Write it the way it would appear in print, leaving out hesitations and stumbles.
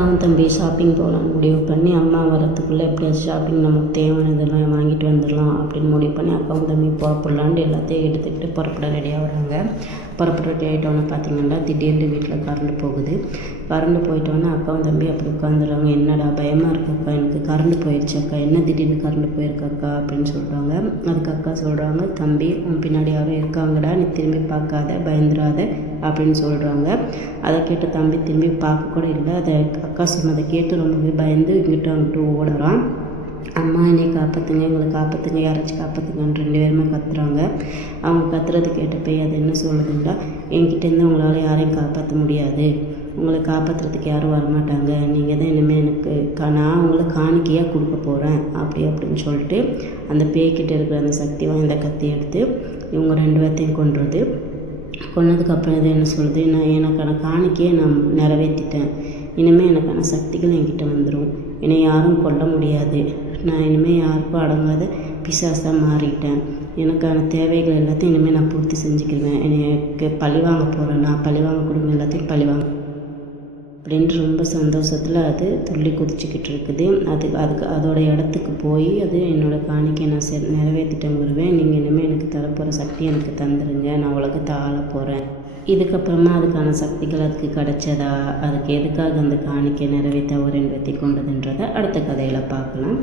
அக்காவும் தம்பி ஷாப்பிங் போகலான்னு முடிவு பண்ணி, அம்மா வரத்துக்குள்ளே எப்படியாச்சும் ஷாப்பிங் நமக்கு தேவையானதெல்லாம் வாங்கிட்டு வந்துடலாம் அப்படின்னு முடிவு பண்ணி அக்காவும் தம்பி புறப்படலான்ட்டு எல்லாத்தையும் எடுத்துக்கிட்டு புறப்பட ரெடியாக வராங்க. புறப்பட ரெடி ஆகிட்டோன்னு பார்த்தீங்கன்னா திடீர்னு வீட்டில் கரண்ட் போகுது. கரண்ட் போயிட்டோன்னே அக்காவும் தம்பி அப்படி உட்காந்துடுறாங்க. என்னடா பயமாக இருக்காக்கா, எனக்கு கரண்ட் போயிடுச்சு அக்கா, என்ன திடீர்னு கரண்ட் போயிருக்காக்கா அப்படின்னு சொல்கிறாங்க. அதுக்கு அக்கா சொல்கிறாங்க, தம்பி உன் பின்னாடி யாரும் இருக்காங்கடா, நீ திரும்பி பார்க்காத, பயந்துடாத அப்படின்னு சொல்கிறாங்க. அதை கேட்டு தம்பி திரும்பி பார்க்க கூட இல்லை. அதை அக்கா சொன்னதை கேட்டு ரொம்பவே பயந்து இங்கிட்ட அங்கிட்டு ஓடுறான். அம்மா என்னை காப்பாற்றுங்க, எங்களை காப்பாற்றுங்க, யாராச்சும் காப்பாற்றுங்கன்னு 2 பேருமே கத்துறாங்க. அவங்க கத்துறது கேட்ட போய் அது என்ன சொல்லுதுங்களா, என்கிட்டேருந்து உங்களால் யாரையும் காப்பாற்ற முடியாது, உங்களை காப்பாற்றுறதுக்கு யாரும் வரமாட்டாங்க, நீங்கள் தான் இனிமேல் எனக்கு நான் உங்களை காணிக்கையாக கொடுக்க போகிறேன் அப்படின்னு சொல்லிட்டு அந்த பேய்கிட்ட இருக்கிற அந்த சக்தி வாய்ந்த கத்தி எடுத்து இவங்க 2 பேர்த்தையும் கொன்றுது. கொன்னதுக்கப்புறம் இது என்ன சொல்லுது, நான் எனக்கான காணிக்கையை நான் நிறைவேற்றிட்டேன், இனிமேல் எனக்கான சக்திகள் என்கிட்ட வந்துடும், என்னை யாரும் கொல்ல முடியாது, நான் இனிமேல் யாருக்கும் அடங்காத பிசாசாக மாறிட்டேன், எனக்கான தேவைகள் எல்லாத்தையும் இனிமேல் நான் பூர்த்தி செஞ்சுக்கிடுவேன், எனக்கு பழி வாங்க போகிறேன், நான் பழி வாங்க கொடுங்க எல்லாத்தையும் பழி வாங்க அப்படின்ட்டு ரொம்ப சந்தோஷத்தில் அது துள்ளி குதிச்சுக்கிட்டு இருக்குது. அதோட இடத்துக்கு போய் அது என்னோடய காணிக்கை நான் நிறைவேற்றிட்டேன் வருவேன், நீங்கள் இனிமேல் எனக்கு தரப்போகிற சக்தி எனக்கு தந்துடுங்க, நான் உலகத்தை ஆள போகிறேன். இதுக்கப்புறமா அதுக்கான சக்திகள் அதுக்கு கிடைச்சதா, அதுக்கு எதுக்காக அந்த காணிக்கை நிறைவேற்ற ஒரு 2 கொண்டதுன்றதை அடுத்த கதையில் பார்க்கலாம்.